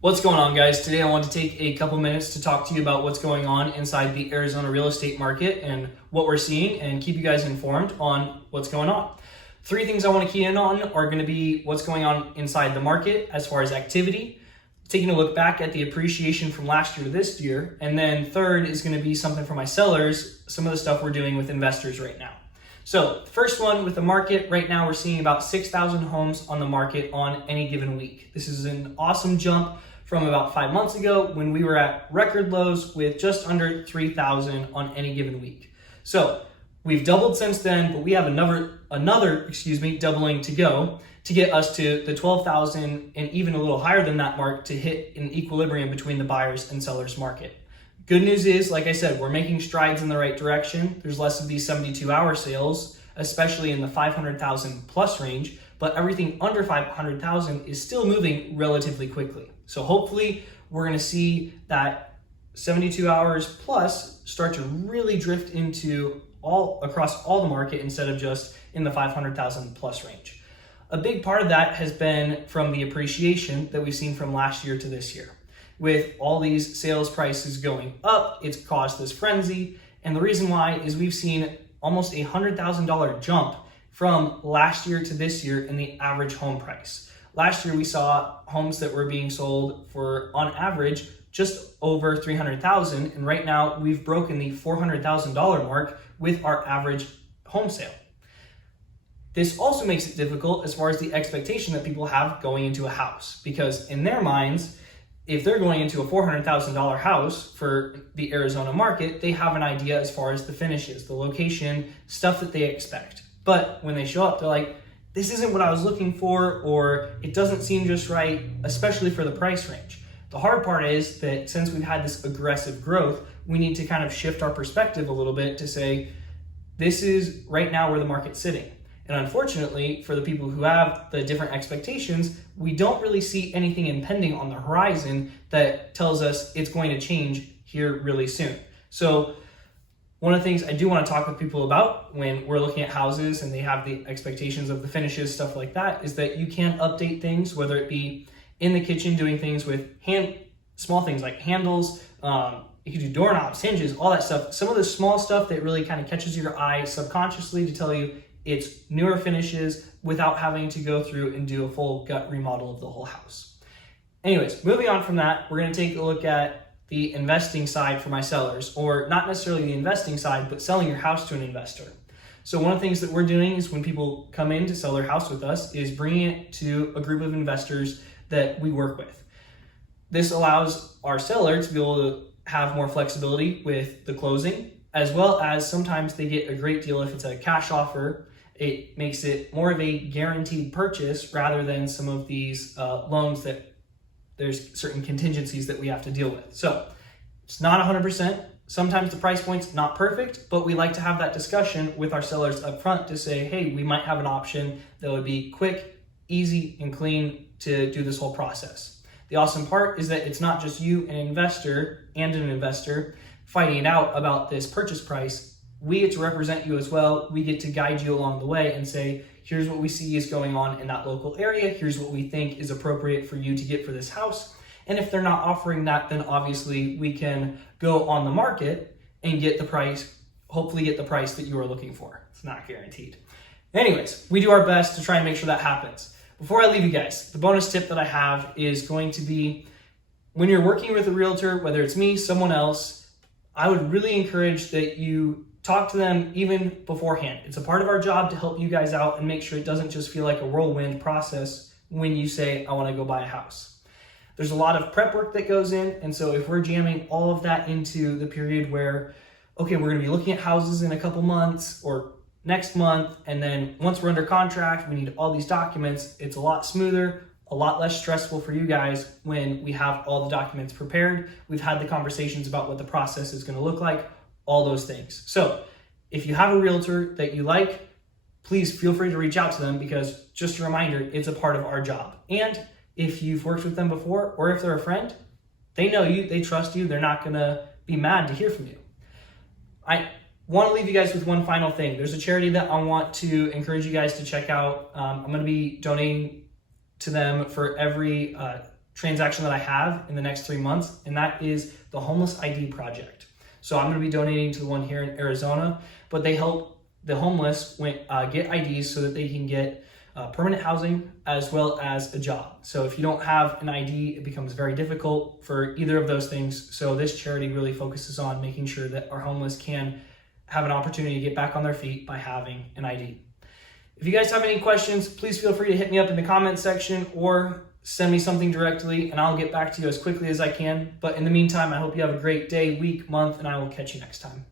What's going on, guys? Today I want to take a couple minutes to talk to you about what's going on inside the Arizona real estate market and what we're seeing and keep you guys informed on what's going on. Three things I want to key in on are going to be what's going on inside the market as far as activity, taking a look back at the appreciation from last year to this year, and then third is going to be something for my sellers, some of the stuff we're doing with investors right now. So the first one with the market, right now we're seeing about 6,000 homes on the market on any given week. This is an awesome jump from about 5 months ago when we were at record lows with just under 3,000 on any given week. So we've doubled since then, but we have another doubling to go to get us to the 12,000 and even a little higher than that mark to hit an equilibrium between the buyers and sellers market. Good news is, like I said, we're making strides in the right direction. There's less of these 72-hour sales, especially in the 500,000 plus range, but everything under 500,000 is still moving relatively quickly. So hopefully we're going to see that 72 hours plus start to really drift into across all the market instead of just in the 500,000 plus range. A big part of that has been from the appreciation that we've seen from last year to this year. With all these sales prices going up, it's caused this frenzy. And the reason why is we've seen almost $100,000 jump from last year to this year in the average home price. Last year, we saw homes that were being sold for, on average, just over $300,000. And right now, we've broken the $400,000 mark with our average home sale. This also makes it difficult as far as the expectation that people have going into a house, because in their minds, if they're going into a $400,000 house for the Arizona market, they have an idea as far as the finishes, the location, stuff that they expect. But when they show up, they're like, this isn't what I was looking for, or it doesn't seem just right, especially for the price range. The hard part is that since we've had this aggressive growth, we need to kind of shift our perspective a little bit to say, this is right now where the market's sitting. And unfortunately, for the people who have the different expectations, we don't really see anything impending on the horizon that tells us it's going to change here really soon. So one of the things I do want to talk with people about when we're looking at houses and they have the expectations of the finishes, stuff like that, is that you can update things, whether it be in the kitchen doing things with small things like handles, you can do doorknobs, hinges, all that stuff. Some of the small stuff that really kind of catches your eye subconsciously to tell you it's newer finishes without having to go through and do a full gut remodel of the whole house. Anyways, moving on from that, we're going to take a look at the investing side for my sellers, or not necessarily the investing side, but selling your house to an investor. So one of the things that we're doing is when people come in to sell their house with us is bringing it to a group of investors that we work with. This allows our seller to be able to have more flexibility with the closing, as well as sometimes they get a great deal if it's a cash offer. It makes it more of a guaranteed purchase rather than some of these loans that there's certain contingencies that we have to deal with. So it's not 100%. Sometimes the price point's not perfect, but we like to have that discussion with our sellers up front to say, hey, we might have an option that would be quick, easy, and clean to do this whole process. The awesome part is that it's not just you, an investor fighting it out about this purchase price. We get to represent you as well. We get to guide you along the way and say, here's what we see is going on in that local area. Here's what we think is appropriate for you to get for this house. And if they're not offering that, then obviously we can go on the market and get the price, hopefully get the price that you are looking for. It's not guaranteed. Anyways, we do our best to try and make sure that happens. Before I leave you guys, the bonus tip that I have is going to be when you're working with a realtor, whether it's me, someone else, I would really encourage that you talk to them even beforehand. It's a part of our job to help you guys out and make sure it doesn't just feel like a whirlwind process when you say, I want to go buy a house. There's a lot of prep work that goes in. And so if we're jamming all of that into the period where, okay, we're going to be looking at houses in a couple months or next month, and then once we're under contract, we need all these documents, it's a lot smoother, a lot less stressful for you guys when we have all the documents prepared. We've had the conversations about what the process is going to look like, all those things. So if you have a realtor that you like, please feel free to reach out to them, because just a reminder, it's a part of our job. And if you've worked with them before, or if they're a friend, they know you, they trust you, they're not gonna be mad to hear from you. I want to leave you guys with one final thing. There's a charity that I want to encourage you guys to check out. I'm gonna be donating to them for every transaction that I have in the next 3 months, and that is the Homeless ID Project. So I'm going to be donating to the one here in Arizona, but they help the homeless get IDs so that they can get permanent housing as well as a job. So if you don't have an ID, it becomes very difficult for either of those things. So this charity really focuses on making sure that our homeless can have an opportunity to get back on their feet by having an ID. If you guys have any questions, please feel free to hit me up in the comment section or send me something directly and I'll get back to you as quickly as I can. But in the meantime, I hope you have a great day, week, month, and I will catch you next time.